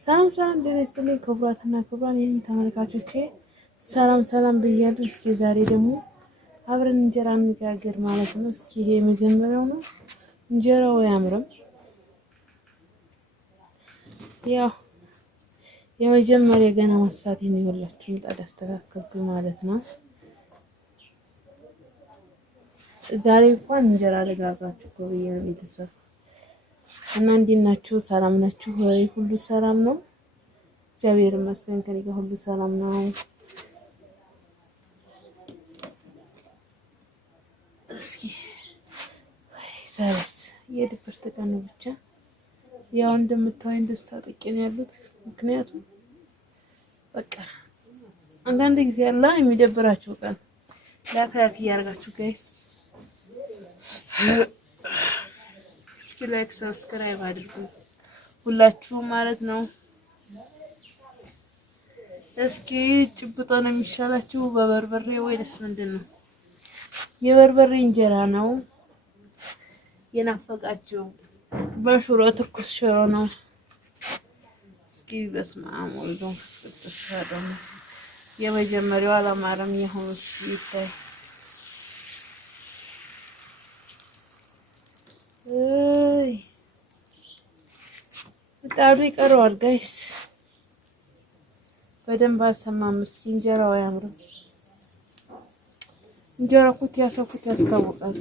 ሰላም እንደነስተልኝ ክቡራትና ክቡራን የኔ ተመልካቾቼ ሰላም ብያለሁ። እስኪ ዛሬ ደግሞ አብረን እንጀራ እንጋገር ማለት ነው። እስኪ ይሄ መጀመሪያው ነው። እንጀራው ያምርም ያው የመጀመሪያ ገና ማስፋት የሚወላችሁ ምጣድ አስተካከልኩ ማለት ነው። ዛሬ እንኳን እንጀራ ልጋብዛችሁ እኮ ብዬ ነው ቤተሰብ እና እንዴት ናችሁ? ሰላም ናችሁ ወይ? ሁሉ ሰላም ነው? እግዚአብሔር ይመስገን ከኔ ጋር ሁሉ ሰላም ነው። እስኪ ዛሬስ የድብርት ቀን ነው። ብቻ ያው እንደምታዩኝ ደስታ ጥቄ ነው ያሉት። ምክንያቱም በቃ አንዳንድ ጊዜ ያለ የሚደብራችሁ ቀን ላክ እያደረጋችሁ ጋይስ እስኪ ላይክ ሰብስክራይብ አድርጉ ሁላችሁም ማለት ነው። እስኪ ጭብጦ ነው የሚሻላችሁ በበርበሬ ወይስ ምንድነው? የበርበሬ እንጀራ ነው የናፈቃችሁ? በሽሮ ትኩስ ሽሮ ነው። እስኪ በስመ አብ ወወልድ ወመንፈስ ቅዱስ ነው። የመጀመሪያው አላማረም የሆነ እስኪ ይታይ ምጣዱ ይቀረዋል ጋይስ በደንብ አልሰማም። እስኪ እንጀራው አያምርም? እንጀራው ኩት ያሰፉት ያስታውቃል።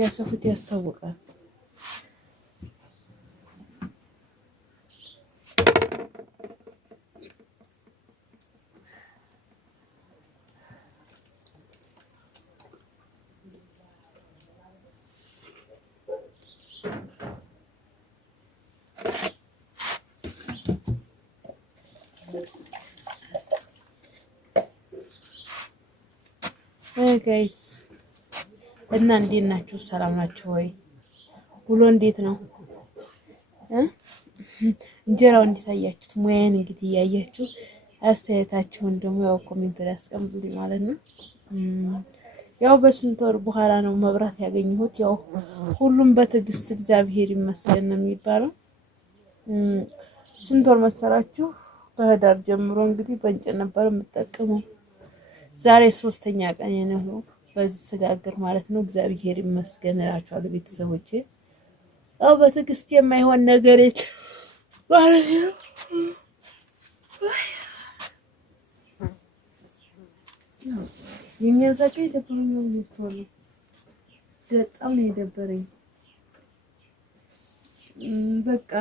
ያሰፉት ያስታውቃል። ጋይስ እና እንዴት ናችሁ? ሰላም ናችሁ ወይ? ውሎ እንዴት ነው? እንጀራው እንዴት አያችሁት? ሙያን እንግዲህ እያያችሁ አስተያየታችሁን ደግሞ ያው ኮሜንት ላይ አስቀምጡልኝ ማለት ነው። ያው በስንት ወር በኋላ ነው መብራት ያገኘሁት። ያው ሁሉም በትዕግስት እግዚአብሔር ይመስገን ነው የሚባለው። ስንት ወር መሰራችሁ? በህዳር ጀምሮ እንግዲህ በእንጨት ነበር የምጠቀመው። ዛሬ 3ኛ ቀን ነው በዚህ ስጋግር ማለት ነው። እግዚአብሔር ይመስገን እላችኋለሁ ቤተሰቦቼ። አው በትዕግስት የማይሆን ነገር ማለት ነው። የሚያዛቀኝ ደብሮኝ ነው የሚሆነው። በጣም ነው የደበረኝ። በቃ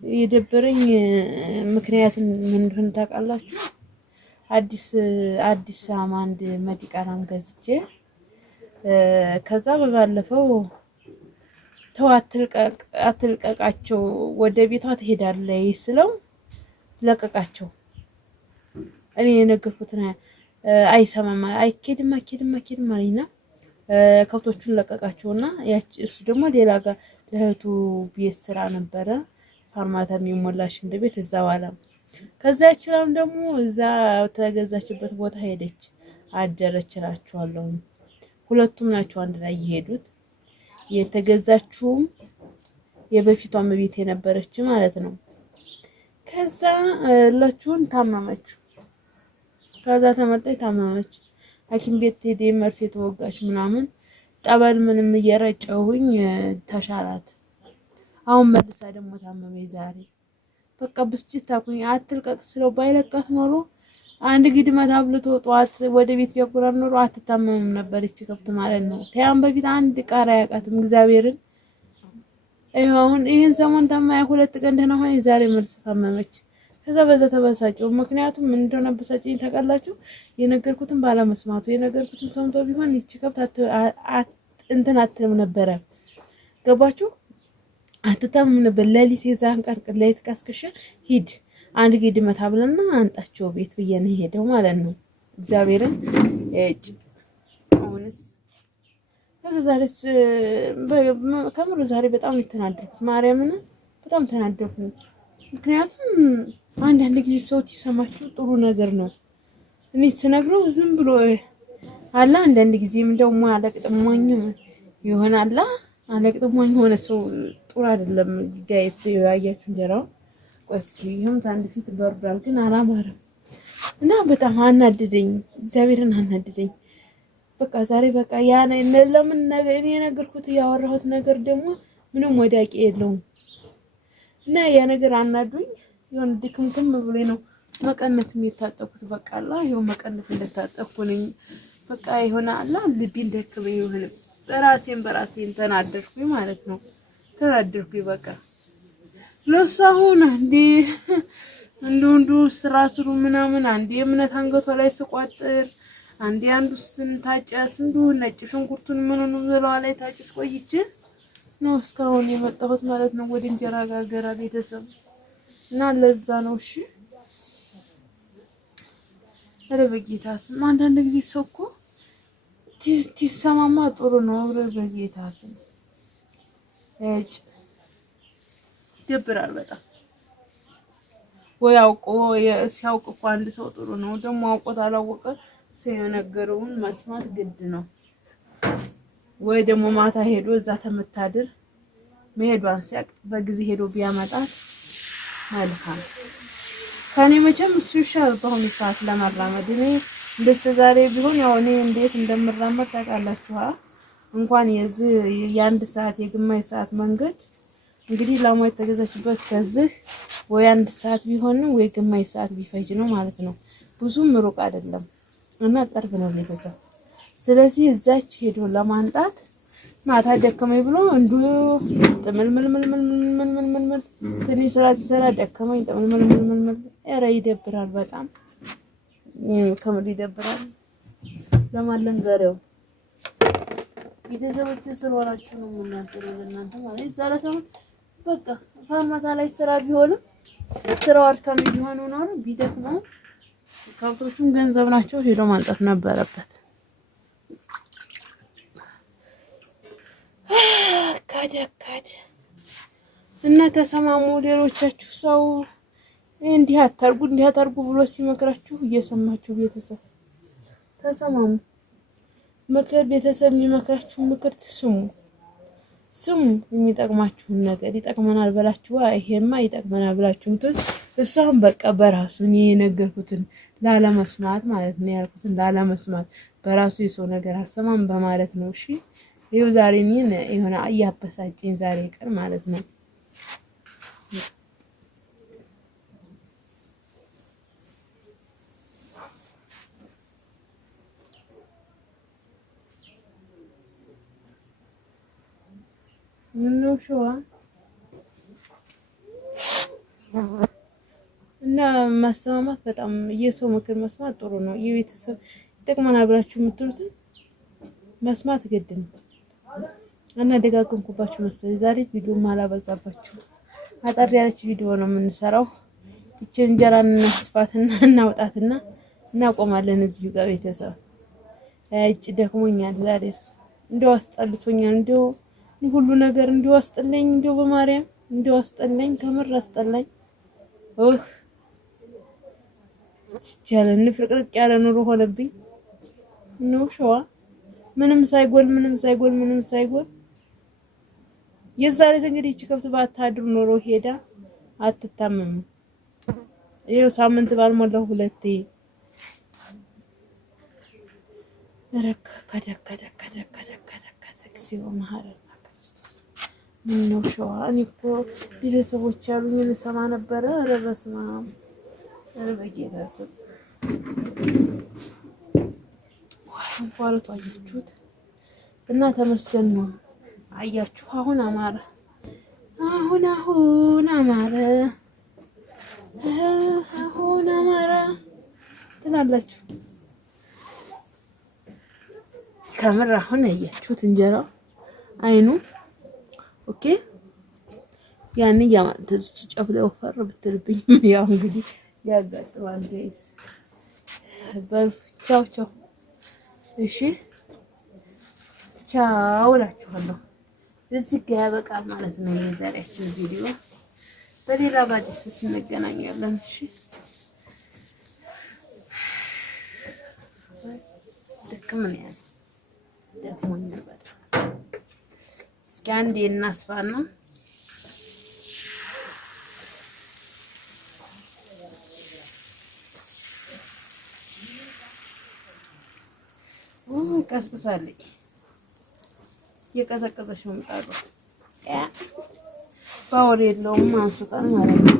የደበረኝ ምክንያት ምን እንደሆነ ታውቃላችሁ? አዲስ አማንድ መዲቃናም ገዝቼ ከዛ በባለፈው ተው አትልቀቃቸው ወደ ቤቷ ትሄዳለች ስለው ለቀቃቸው። እኔ የነገርኩትን አይሰማም። አይኬድም አለኝና ከብቶቹን ለቀቃቸውና እሱ ደግሞ ሌላ ጋር ለእህቱ ቤት ስራ ነበረ ፋርማታ የሚሞላሽ እንደ ቤት እዛ ዋላ። ከዛ ይችላል ደግሞ እዛ ተገዛችበት ቦታ ሄደች አደረች እላችኋለሁ። ሁለቱም ናቸው አንድ ላይ የሄዱት። የተገዛችውም የበፊቷም ቤት የነበረች ማለት ነው። ከዛ ለቹን ታመመች። ከዛ ተመጣጣኝ ታመመች። ሐኪም ቤት ሄደ መርፌ ተወጋች ምናምን ጠበል ምንም እየረጨሁኝ ተሻላት። አሁን መልሳ ደግሞ ታመመች ዛሬ። በቃ ብስጭት ታኩኝ። አትልቀቅ ስለው ባይለቃት ኖሮ አንድ ግድመት አብልቶ ጧት ወደ ቤት ቢያጎራር ኖሮ አትታመምም ነበር እቺ ከብት ማለት ነው። ከያም በፊት አንድ ቃራ ያቃትም እግዚአብሔርን። አሁን ይሄን ሰሞን ታማኝ 2 ቀን ደህና ሆነ፣ ዛሬ መልስ ታመመች። ከዛ በዛ ተበሳጨው። ምክንያቱም ምን እንደሆነ በሳጨኝ ታውቃላችሁ? የነገርኩትን ባለመስማቱ። የነገርኩትን ሰምቶ ቢሆን እቺ ከብት እንትን አትልም ነበረ። ገባችሁ? አትታመም ነበር። ለሊት የዛን ቀን ለሊት ቀስቅሼ ሂድ አንድ ግድመት አብለና አንጣቸው ቤት ብዬ ነው ሄደው ማለት ነው። እግዚአብሔርን አሁንስ ከዛሬስ ከምሩ ዛሬ በጣም የተናደድኩት ማርያምን በጣም ተናደድኩ። ምክንያቱም አንዳንድ ጊዜ ሰው ሲሰማችሁ ጥሩ ነገር ነው። እኔ ስነግረው ዝም ብሎ አላ አንዳንድ ጊዜ እንደው ማለቅ ጥሞኝ ይሆናላ አለቅጥሞኝ ሆነ ሰው ጥሩ አይደለም ጋይስ። ያያችሁ እንጀራው ቆስኪ ይሁን አንድ ፊት በርዷል ግን አላማረም እና በጣም አናደደኝ። እግዚአብሔርን አናደደኝ። በቃ ዛሬ በቃ ያ ለምን ነገር እኔ የነገርኩት ያወራሁት ነገር ደግሞ ምንም ወዳቂ የለውም እና ያ ነገር አናዱኝ። ይሁን ድክምክም ብሎኝ ነው መቀነትም የታጠኩት። በቃ አላ ይሁን መቀነት እንደታጠኩ ነኝ። በቃ ይሆናል ልቤን ደክመኝ ይሁን በራሴን ተናደድኩኝ ማለት ነው። ተናደድኩኝ በቃ ለሳሁን እንዱ ስራ ስሩ ምናምን አንዴ እምነት አንገቷ ላይ ስቋጥር አንዴ አንዱ ስንታጨስ እንዱ ነጭ ሽንኩርቱን ምኑን ዘላዋ ላይ ታጭስ ቆይቼ ነው እስካሁን የመጣሁት ማለት ነው ወደ እንጀራ ጋገራ ቤተሰብ እና ለዛ ነው። እሺ ኧረ በጌታ ስም አንዳንድ ጊዜ ሰው እኮ ትሰማማ ጥሩ ነው። ኧረ በጌታ ስም ይደብራል በጣም። ወይ አውቆ ሲያውቅ እኮ አንድ ሰው ጥሩ ነው። ደግሞ አውቆት አላወቀ ሰው የነገረውን መስማት ግድ ነው። ወይ ደግሞ ማታ ሄዶ እዛ ተመታድር መሄዷን ሲያቅ በጊዜ ሄዶ ቢያመጣት መልካም። ከኔ መቼም እሱ ይሻል በአሁኑ ሰዓት ለመራመድ። እኔ እንደስተዛሬ ቢሆን ያው እኔ እንዴት እንደምራመድ ታውቃላችሁ። እንኳን የአንድ ሰዓት የግማሽ ሰዓት መንገድ እንግዲህ ላሟ የተገዛችበት ከዚህ ወይ አንድ ሰዓት ቢሆን ነው ወይ ግማሽ ሰዓት ቢፈጅ ነው ማለት ነው። ብዙም ሩቅ አይደለም እና ቅርብ ነው ቤተሰብ። ስለዚህ እዛች ሄዶ ለማንጣት ማታ ደከመኝ ብሎ እንዱ ጥምልምልምልምልምልምልምል ትንሽ ስራ ሲሰራ ደከመኝ ጥምልምልምልምል። ኧረ ይደብራል በጣም ከምር ይደብራል። ለማለንገሪያው ቤተሰቦች ስለሆናችሁ ነው የምናገረው ለእናንተ ማለት ይዛለታው። በቃ ፋርማታ ላይ ስራ ቢሆንም ስራው አድካሚ ቢሆን ነው ቢደክመው ከብቶቹም ገንዘብ ናቸው ሄዶ ማንጣት ነበረበት። ካድ እና ተሰማሙ። ሌሎቻችሁ ሰው እንዲህ አታርጉ ብሎ ሲመክራችሁ እየሰማችሁ ቤተሰብ ተሰማሙ። ምክር ቤተሰብ የሚመክራችሁ ምክር ስሙ የሚጠቅማችሁን ነገር ይጠቅመናል ብላችሁ ይሄማ ይጠቅመናል ብላችሁት እሷም በቃ በራሱ እኔ የነገርኩትን ላለመስማት ማለት ነው ያልኩትን ላለመስማት በራሱ የሰው ነገር አልሰማም በማለት ነው። እሺ ይኸው ዛሬ እኔን የሆነ እያበሳጨኝ ዛሬ ቀን ማለት ነው። ምነው ሸዋ እና ማሰማማት በጣም የሰው ምክር መስማት ጥሩ ነው። የቤተሰብ ይጠቅመናል ብላችሁ የምትሉትን መስማት ግድ ነው። እና ደጋግምኩባችሁ መሰለኝ ዛሬ ቪዲዮ ማላበዛባችሁ አጠር ያለች ቪዲዮ ነው የምንሰራው። እቺ እንጀራ እናስፋትና እናውጣትና እናቆማለን እዚሁ ጋር ቤተሰብ። እጭ ደክሞኛል ዛሬስ እንደው አስጠልቶኛል። እንደው ሁሉ ነገር እንደው አስጠላኝ። እንደው በማርያም እንደው አስጠላኝ፣ ከምር አስጠላኝ። ይቻለ ንፍርቅርቅ ያለ ኑሮ ሆነብኝ ነው ሸዋ ምንም ሳይጎል የዛሬ እንግዲህ እቺ ከብት ባታድር ኖሮ ሄዳ አትታመምም። ይኸው ሳምንት ባልሞላው ሁለቴ ረክ ከደከ ሲሆን ማህረና ክርስቶስ ምነው ሸዋ እኔ እኮ ቤተሰቦች ያሉኝ ልሰማ ነበረ። ኧረ በስመ አብ ኧረ በጌታ ስም እንኳን አያችሁት እና ተመስገን ነው። አያችሁ አሁን አማረ ትላላችሁ። ከምር አሁን አያችሁት እንጀራው አይኑ ኦኬ። ያን ያማንተች ጨፍ ላይ ወፈር ብትልብኝ ያው እንግዲህ ያጋጥማል ጋይስ። ቻው እሺ ቻው እላችኋለሁ። እዚህ ጋር ያበቃል ማለት ነው የዛሬያችን ቪዲዮ። በሌላ ባዲስ እንገናኛለን። እሺ ደክሞኛል በጣም እስኪ አንዴ እናስፋና ቀስቅሳለች። የቀዘቀዘች ነው ምጣዱ። ፓወር የለውም አንሱታል ማለት ነው።